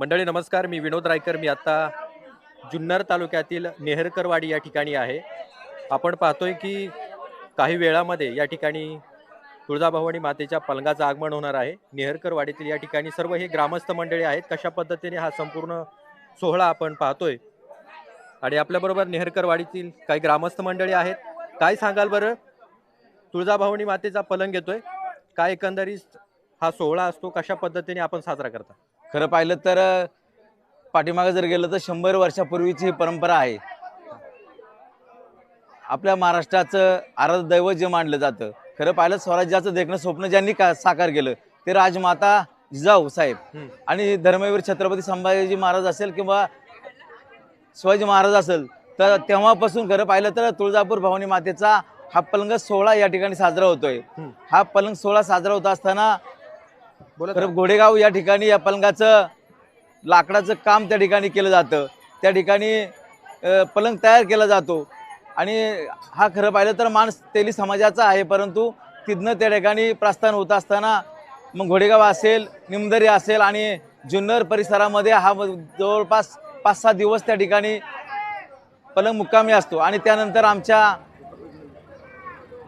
मंडळी नमस्कार. मी विनोद रायकर. मी आता जुन्नर तालुक्यातील नेहरकरवाडी या ठिकाणी आहे. आपण पाहतोय की काही वेळामध्ये या ठिकाणी तुळजाभवानी मातेच्या पलंगाचं आगमन होणार आहे. नेहरकरवाडीतील या ठिकाणी सर्व हे ग्रामस्थ मंडळी आहेत. कशा पद्धतीने हा संपूर्ण सोहळा आपण पाहतोय? आणि आपल्याबरोबर नेहरकरवाडीतील काही ग्रामस्थ मंडळी आहेत. काय सांगाल बरं? तुळजाभवानी मातेचा पलंग येतोय. काय एकंदरीत हा सोहळा असतो? कशा पद्धतीने आपण साजरा करता? खरं पाहिलं तर पाठीमागं जर गेलं तर शंभर वर्षापूर्वीची ही परंपरा आहे आपल्या महाराष्ट्राचं आराध्य दैवत जे मानलं जातं खरं पाहिलं स्वराज्याचं देखणं स्वप्न ज्यांनी का साकार केलं ते राजमाता जिजाऊ साहेब. आणि धर्मवीर छत्रपती संभाजी महाराज असेल किंवा शिवाजी महाराज असेल तर तेव्हापासून खरं पाहिलं तर तुळजापूर भवानी मातेचा हा पलंग सोहळा या ठिकाणी साजरा होतोय. हा पलंग सोहळा साजरा होत असताना तर घोडेगाव या ठिकाणी या पलंगाचं लाकडाचं काम त्या ठिकाणी केलं जातं. त्या ठिकाणी पलंग तयार केला जातो. आणि हा खरं पाहिलं तर माणूस तेली समाजाचा आहे परंतु तिथनं त्या ठिकाणी प्रस्थान होत असताना मग घोडेगाव असेल निमदरी असेल आणि जुन्नर परिसरामध्ये हा जवळपास पाच सहा दिवस त्या ठिकाणी पलंग मुक्कामी असतो. आणि त्यानंतर आमच्या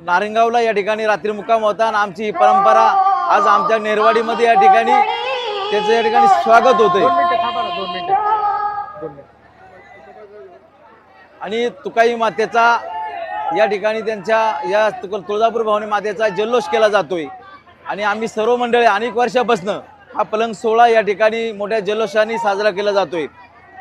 नारिंगावला या ठिकाणी रात्री मुक्काम होता आणि आमची ही परंपरा आज आमच्या नेरवाडीमध्ये या ठिकाणी त्याचं या ठिकाणी स्वागत होतंय. आणि तुकाई मातेचा या ठिकाणी त्यांच्या या तुळजापूर भवानी मातेचा जल्लोष केला जातोय. आणि आम्ही सर्व मंडळी अनेक वर्षापासून हा पलंग सोहळा या ठिकाणी मोठ्या जल्लोषाने साजरा केला जातोय.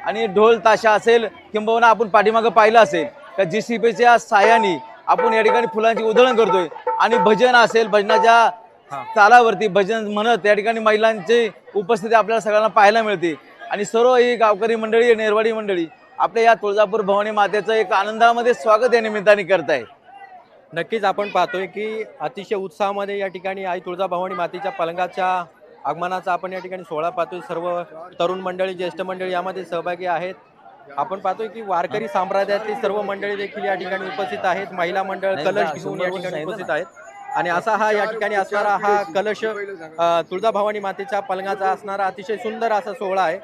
आणि ढोल ताशा असेल किंबहुना आपण पाठीमागं पाहिलं असेल का जी सी पीच्या साह्याने आपण या ठिकाणी फुलांची उधळण करतोय. आणि भजन असेल भजनाच्या. तालावरती भजन म्हणत या ठिकाणी महिलांची उपस्थिती आपल्याला सगळ्यांना पाहायला मिळते. आणि सर्व ही गावकरी मंडळी नेरवाडी मंडळी आपल्या या तुळजापूर भवानी मातेचं एक आनंदामध्ये स्वागत या निमित्ताने करताय. नक्कीच आपण पाहतोय की अतिशय उत्साहामध्ये या ठिकाणी आई तुळजाभवानी मातेच्या पलंगाच्या आगमनाचा आपण या ठिकाणी सोहळा पाहतोय. सर्व तरुण मंडळी ज्येष्ठ मंडळी यामध्ये सहभागी आहेत. आपण पाहतोय की वारकरी संप्रदायातली सर्व मंडळी देखील या ठिकाणी उपस्थित आहेत. महिला मंडळ कलश घेऊन या ठिकाणी. उपस्थित आहेत. आणि असा हा या ठिकाणी असणारा हा कलश तुळजाभवानी मातेच्या पलंगाचा असणारा अतिशय सुंदर असा सोहळा आहे.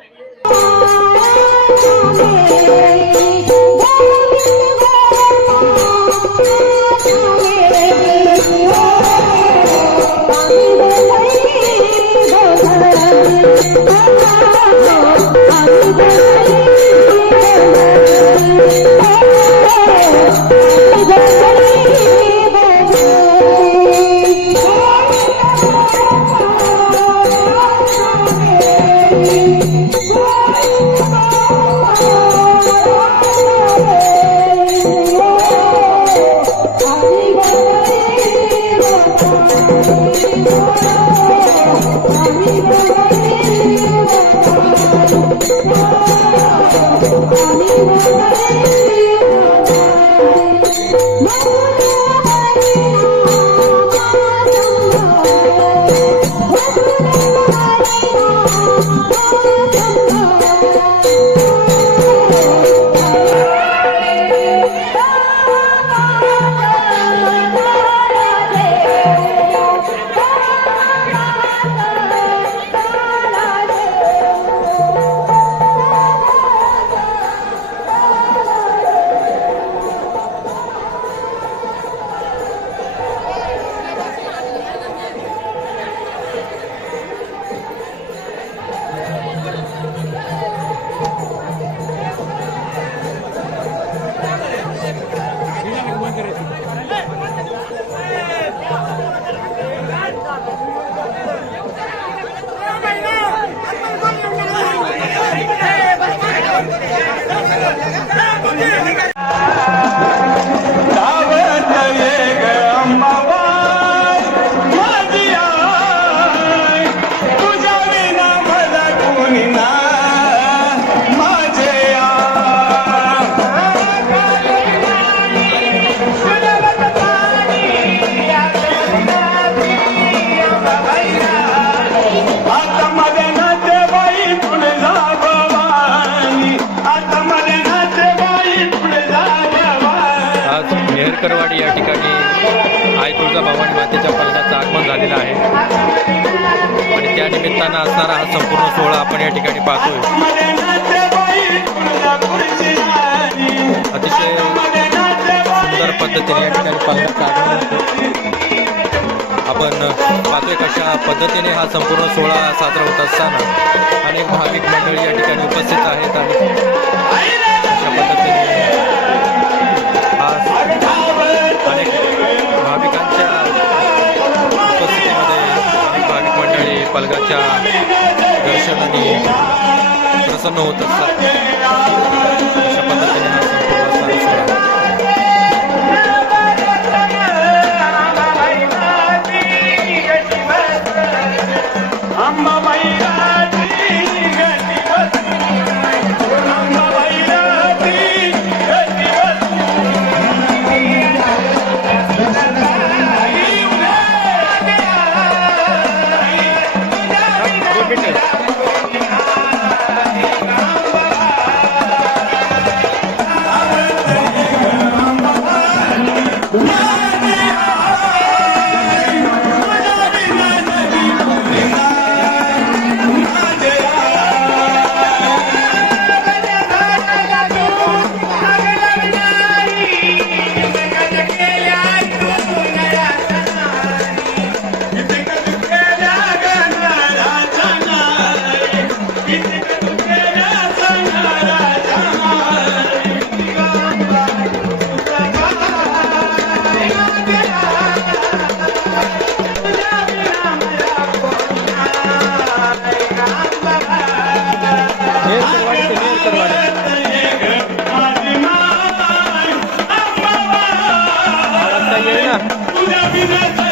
करवाडी या ठिकाणी आई तुळजाभवानी मातेच्या पलंगाचं आगमन झालेलं आहे आणि त्या निमित्तानं असणारा हा संपूर्ण सोहळा आपण या ठिकाणी पाहतोय अतिशय सुंदर पद्धतीने या ठिकाणी पलंगाचं आगमन होतं. आपण पाहतोय कशा पद्धतीने हा संपूर्ण सोहळा साजरा होत असताना अनेक भाविक मंडळी या ठिकाणी मंडळी दर्शनाने प्रसन्न होत असतात. अशा पद्धतीने हा संपूर्ण yerine.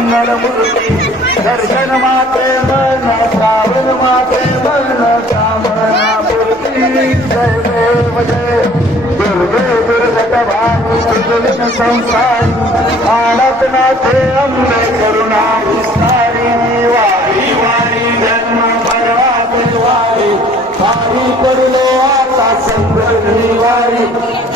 मंगल मूर्ती दर्शन माते मन श्रावण माते मन कामना मूर्ती जय देव जय दुर्गे दुर्गत भावी संसारी आणत नाथे अंबे करुणा विस्तारी वारी वारी जन्म परवा वारी वारी पडलो आता संकट वारी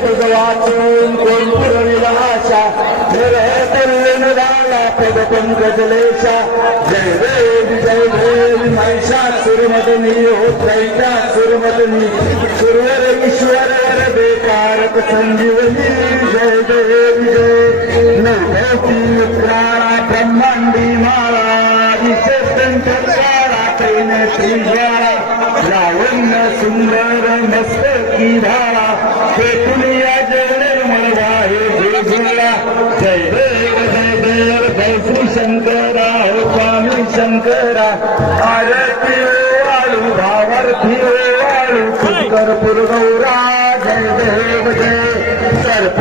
तुझ वाचून कोण पुरविला आशा निर्हतल्य पद पंकजलेशा जय देवी जय देवी महिषा सुरमदनी हो, सुरमदनी। सुरवर ईश्वर बेकारक संजीवनी जय जय। ब्रह्मांडी माळा ज्वाळा प्रेम श्रीज्वाळा लावण्य सुंदर मस्तकी धाळा पेटुनिया जय निर्मळ वाहे हे झुळा जय देव जय देव जय श्री शंकरा हो स्वामी शंकरा. आरती आलू भावार्थी आलू शंकर पुरगौरा जय देव जय. सर्प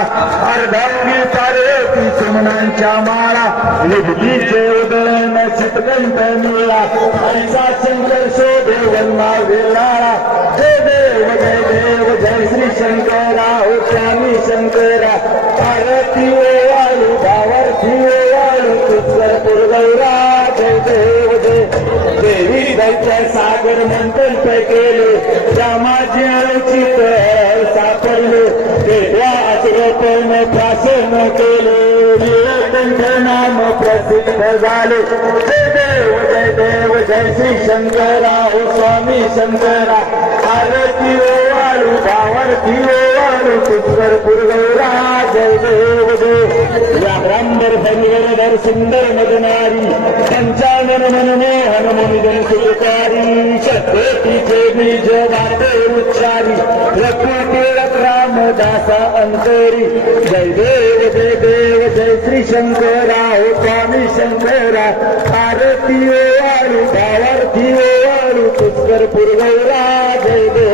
अर्धांगी पार्वती सुमनांच्या माळा. लिबीचे उदयन चितकंठ मिळा ऐसा शंकर शोधे वन्ना वेळाळा जय देव जय देव जय श्री शंकरा. हो स्वामी शंकरा पार्वती वाळू भावार्थी वाळू तुझर गौरा जय देव जय. देवी दैत्य सागर मंथन केले श्यामाजी चित सापडले. तेव्हा अग्रपण केले. नीलकंठ नाम प्रसिद्ध झाले. जय देव जय देव जय श्री शंकरा हो स्वामी शंकरा. आरती वाळू भावार्थी वाळू पुष्कर पुरगौरा जय देव देव या व्याघ्रांबर हरिवरधर सुंदर मदनारी. त्यांच्या मनमोहन सुखकारी शक्तीचे बीज दाते उच्चारी प्रकृती रामदासा अंतरी जय देव जय देव जय श्री शंकरा हो स्वामी शंकरा आरती वाळू भावार्थी वाळू पुष्कर पुरगौ